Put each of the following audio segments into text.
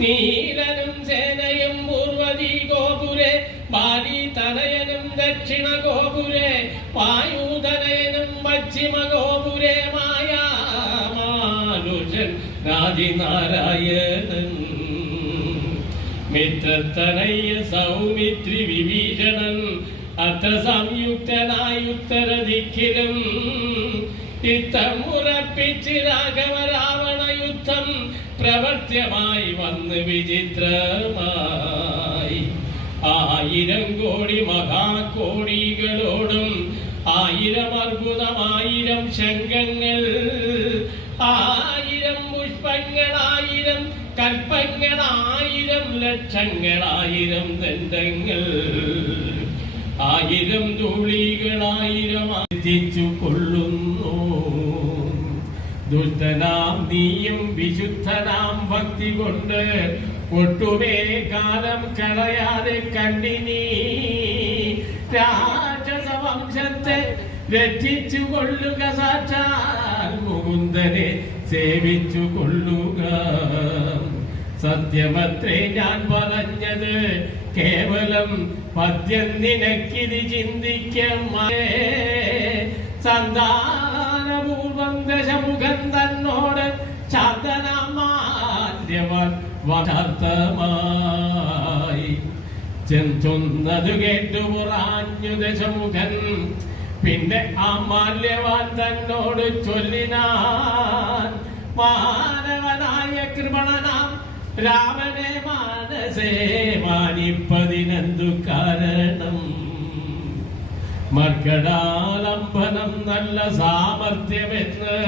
നീലനും സേനയും പൂർവതി ഗോപുരെ ബാലി തനയനും ദക്ഷിണ ഗോപുരെ വായുതനയനും പശ്ചിമ ഗോപുരെ മായാമാനുഷൻ ആദിനാരായണൻ മിത്രത്തനയ സൗമിത്രി വിഭീഷണൻ അത്ര സംയുക്തനായി ഉത്തരദിക്കിലും യുദ്ധമുറപ്പിച്ച് രാഘവ രാവണ യുദ്ധം പ്രവർത്യമായി വന്ന് വിചിത്രമായി 1000 കോടി മഹാകോടികളോടും 1000 അർബുദം 1000 ശംഖങ്ങൾ 1000 പുഷ്പങ്ങൾ 1000 കൽപ്പങ്ങൾ 1000 ലക്ഷങ്ങൾ 1000 ദണ്ഡങ്ങൾ 1000 ധൂളികൾ 1000 എത്തിച്ചു കൊള്ളുന്നു ദുഷ്ടനാം നീയും വിശുദ്ധനാം ഭക്തി കൊണ്ട് ഒട്ടുമേ കാലം കളയാതെ കണ്ടിനി രാക്ഷസവംശത്തെ രക്ഷിച്ചു കൊള്ളുക സാക്ഷാൽ മുകുന്ദനെ സേവിച്ചു കൊള്ളുക സത്യമത്രേ ഞാൻ പറഞ്ഞത് കേവലം പദ്യം നിനക്കിത് ചിന്തിക്കേ സന്താനപൂർവം ദശമുഖൻ തന്നോട് ചാതനമാല്യവൻ വാർത്തമായി ചെന്നത് കേട്ടു പുറാഞ്ഞു ദശമുഖൻ പിന്നെ ആ മാല്യവാൻ തന്നോട് ചൊല്ലിനാൻ മാനവനായ കൃപണനാം രാമനെ മാനസേ മാനിപ്പതിനെന്തു കാരണം മർക്കടാലംബനം നല്ല സാമർഥ്യമെന്ന്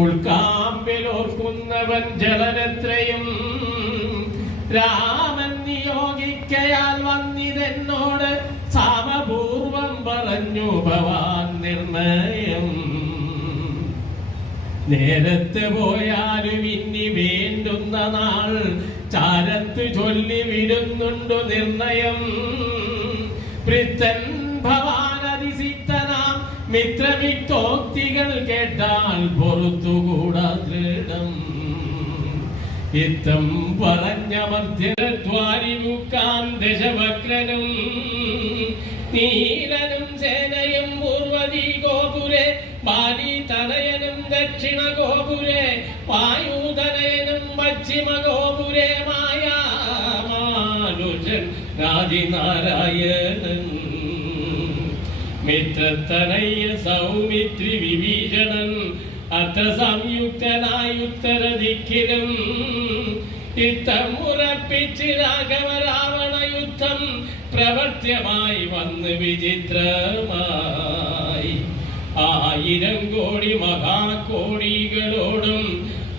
ഉൾക്കാമ്പിലോർക്കുന്നവൻ ജലനെത്രയും രാമൻ നിയോഗിക്കയാൽ വന്നിതെന്നോട് സാമപൂർവം പറഞ്ഞു ഭവാൻ നിർണയം നേരത്ത് പോയാലും ഇനി വേണ്ടുന്ന നാൾ ചാരത്ത് ചൊല്ലി വിടുന്നുണ്ടു നിർണയം വൃത്തൻ ഭവാനതിസിക്തനാം മിത്രമിത്തോക്തികൾ കേട്ടാൽ പൊറുത്തുകൂടാ ദൃഢം ഇത്തം പറഞ്ഞ മധ്യദ്വാരിമുക്കാൻ ദശവക്രനും നീലനും സേനയും പൂർവതി ഗോപുരെ ബാലി തനയനും ദക്ഷിണ ഗോപുരെ വായുതനയനും പശ്ചിമ ഗോപുരെ മായാമാനുഷൻ ആദിനാരായണൻ മിത്രത്തനയ സൗമിത്രി വിഭീഷണൻ അത്ര സംയുക്തനായി ഉത്തരദിക്കിലും യുദ്ധമുറപ്പിച്ച് രാഘവ രാവണ യുദ്ധം പ്രവർത്യമായി വന്ന് വിചിത്രമായി 1000 കോടി മഹാകോടികളോടും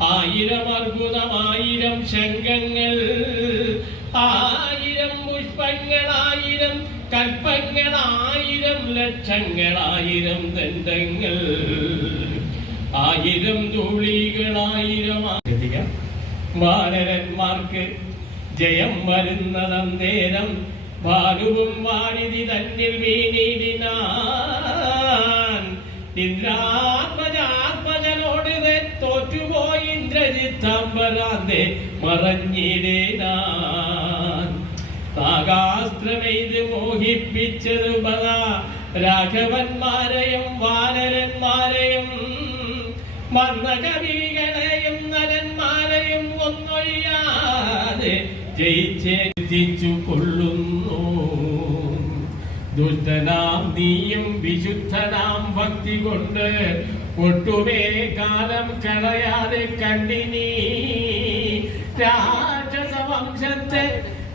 1000 അർബുദം 1000 ശംഖങ്ങൾ 1000 പുഷ്പങ്ങൾ 1000 കൽപ്പങ്ങൾ 1000 ലക്ഷങ്ങൾ 1000 ദണ്ഡങ്ങൾ 1000 ധൂളികൾ 1000 വാനരന്മാർക്ക് ജയം വരുന്നതന്നേരം ഭാനുവും വാണിതി തന്നിൽ വീണിടിനാൻ ഇന്ദ്രാത്മജാത്മജനോട് തോറ്റുപോയി ഇന്ദ്രജിത്താംബരാന്തെ മറഞ്ഞിടിനാൻ നാഗാസ്ത്രമെയ്ത് മോഹിപ്പിച്ചത് ബല രാഘവന്മാരെയും വാനരന്മാരെയും മന്ദകവികളെയും നരന്മാരെയും ഒന്നൊഴിയാതെ ജയിച്ചെത്തിച്ചു കൊള്ളുന്നു ദുഷ്ടനാം നീയും വിശുദ്ധനാം ഭക്തി കൊണ്ട് ഒട്ടുമേ കാലം കളയാതെ കണ്ടിനി രാക്ഷസവംശത്തെ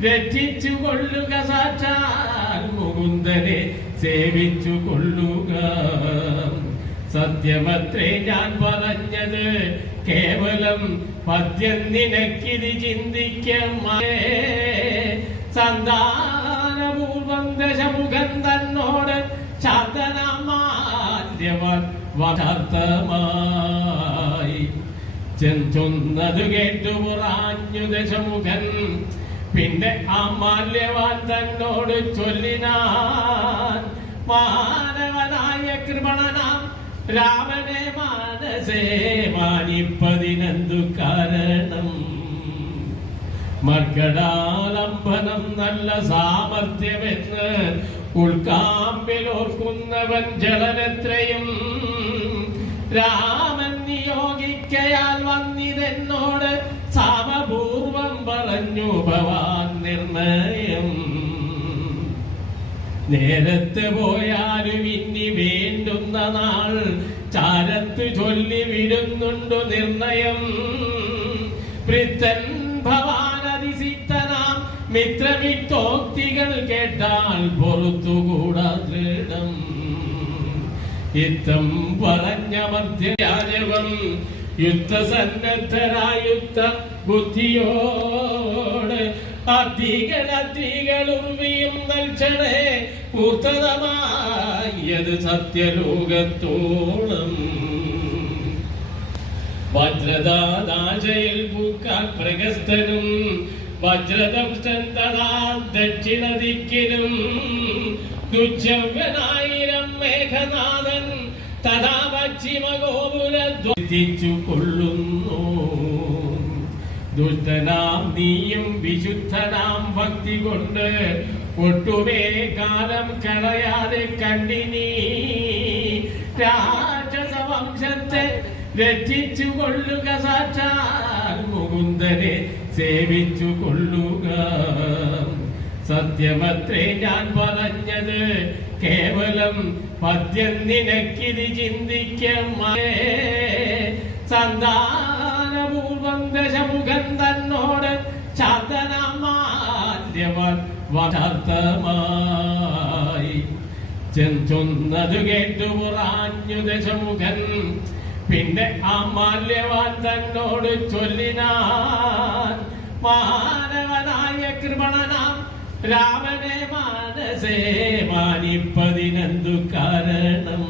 രക്ഷിച്ചു കൊള്ളുക സാക്ഷാൽ മുകുന്ദനെ സേവിച്ചു കൊള്ളുക സത്യമത്രേ ഞാൻ പറഞ്ഞത് കേവലം പദ്യം നിനക്കിത് ചിന്തിക്കേ സന്താനപൂർവം ദശമുഖൻ തന്നോട് ചാതനമാല്യവൻ വാർത്തമായി ചെന്നത് കേട്ടു പുറാഞ്ഞു ദശമുഖൻ പിന്നെ ആ മാല്യവാൻ തന്നോട് ചൊല്ലിനാൻ മാനവനായ കൃപണനാം രാമനെ മാനസേ മാനിപ്പതിനെന്തു കാരണം മർക്കടാലംബനം നല്ല സാമർഥ്യമെന്ന് ഉൾക്കാമ്പിലോർക്കുന്നവൻ ജലനെത്രയും രാമൻ നിയോഗിക്കയാൽ വന്നിതെന്നോട് സമപൂർവം പറഞ്ഞു ഭവാൻ നിർണയം. നേരത്ത് പോയാലും ഇനി വേണ്ടുന്ന നാൾ ചാരത്ത് ചൊല്ലി വിടുന്നുണ്ടു നിർണയം. വൃത്തൻ ഭവാനതിസിക്തനാം മിത്രമിത്തോക്തികൾ കേട്ടാൽ പൊറുത്തുകൂടാ ദൃഢം. ഇത്തം പറഞ്ഞമർത്യരാജവം യുദ്ധസന്നദ്ധരായുദ്ധ ബുദ്ധിയോട് അധികളുർവിയും നൽകണേ ഊർത്തതമായത് സത്യലോകത്തോളം. വജ്രദാശയിൽ പൂക്കാൻ പ്രഗസ്തനും വജ്രദംഷ്ടൻ തഥാ ദക്ഷിണ ദിക്കിലും ദുശ്യവനായിരം മേഘനാഥൻ തഥാ പശ്ചിമഗോപുരദ്വസിച്ചു കൊള്ളുന്നു. ദുഷ്ടനാം നീയും വിശുദ്ധനാം ഭക്തി കൊണ്ട് ഒട്ടുമേ കാലം കളയാതെ കണ്ടിനി രാക്ഷസവംശത്തെ രക്ഷിച്ചു കൊള്ളുക. സാക്ഷാൽ മുകുന്ദനെ സേവിച്ചു കൊള്ളുക. സത്യമത്രേ ഞാൻ പറഞ്ഞത് കേവലം പദ്യം നിനക്കിത് ചിന്തിക്കമേ. സന്താനപൂർവം ദശമുഖൻ തന്നോട് ശാന്തനാമാല്യവൻ വാർത്തമായി ചെന്നതു കേട്ടു പുറാഞ്ഞു ദശമുഖൻ. പിന്നെ ആ മാല്യവാൻ തന്നോട് ചൊല്ലിനാൻ മാനവനായ കൃപണനാം രാമനെ മാനസേ മാനിപ്പതിനെന്തു കാരണം.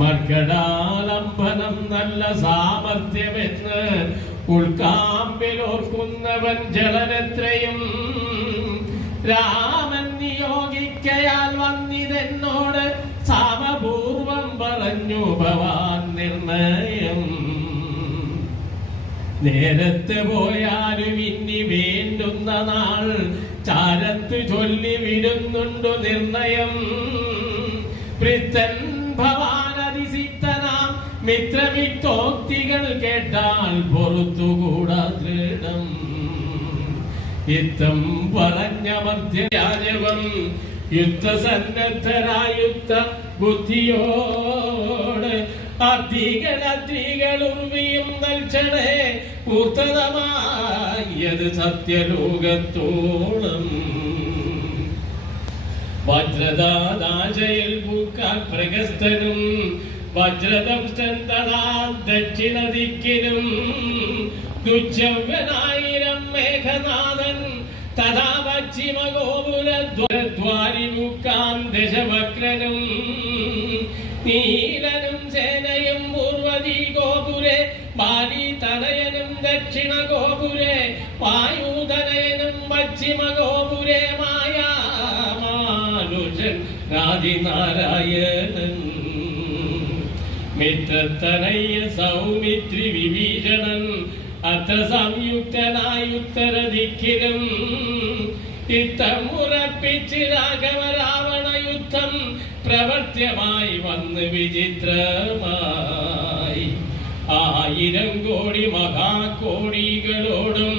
മർക്കടാലംബനം നല്ല സാമർഥ്യമെന്ന് ഉൾക്കാമ്പിലോർക്കുന്നവൻ ജലനെത്രയും രാമൻ നിയോഗിക്കയാൽ വന്നിതെന്നോട് സമപൂർവം പറഞ്ഞു ഭവാൻ നിർണയം. നേരത്ത് പോയാലും ഇനി വേണ്ടുന്ന നാൾ ചാരത്ത് ചൊല്ലി വിടുന്നുണ്ടു നിർണയം. വൃത്തൻ ഭവാനതിസിക്തനാം മിത്രമിത്തോക്തികൾ കേട്ടാൽ പൊറുത്തുകൂടാ ദൃഢം. ഇത്തം പറഞ്ഞമർത്യരാജവം യുദ്ധസന്നദ്ധരായുദ്ധ ബുദ്ധിയോട് അധികളുർവിയും നൽകണേ ഊർത്തതമായത് സത്യലോകത്തോളം. വജ്രദാശയിൽ പൂക്കാൻ പ്രഗസ്തനും വജ്രദംഷ്ടൻ തഥാ ദക്ഷിണ ദിക്കിലും ദുശ്യവനായിരം മേഘനാഥൻ തഥാ പശ്ചിമഗോപുരദ്വാരിമുക്കാൻ ദശവക്രനും നീലനും സേനയും പൂർവതി ഗോപുരെ ബാലി തനയനും ദക്ഷിണ ഗോപുരെ വായുതനയനും പശ്ചിമ ഗോപുരെ മായാമാനുഷൻ ആദിനാരായണൻ മിത്രത്തനയ സൗമിത്രി വിഭീഷണൻ അത്ര സംയുക്തനായി ഉത്തരദിക്കിലും ഇത്തമുറപ്പിച്ച് രാഘവ രാവണ യുദ്ധം പ്രവർത്യമായി വന്ന് വിചിത്രമായി. 1000 കോടി മഹാകോടികളോടും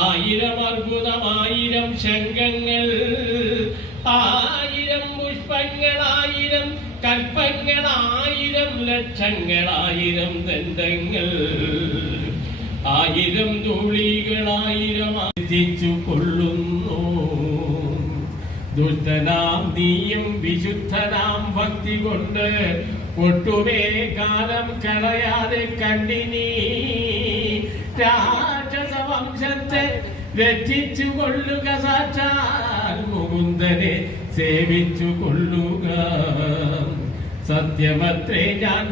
1000 അർബുദം 1000 ശംഖങ്ങൾ 1000 പുഷ്പങ്ങൾ 1000 കൽപ്പങ്ങൾ 1000 ലക്ഷങ്ങൾ 1000 ദണ്ഡങ്ങൾ 1000 ധൂളികൾ 1000 എത്തിച്ചു കൊള്ളുന്നു. ദുഷ്ടനാം നീയും വിശുദ്ധനാം ഭക്തി കൊണ്ട് ഒട്ടുമേ കാലം കളയാതെ കണ്ടിനി രാക്ഷസവംശത്തെ രക്ഷിച്ചു കൊള്ളുക. സാക്ഷാൽ മുകുന്ദനെ സേവിച്ചു കൊള്ളുക. സത്യമത്രേ ഞാൻ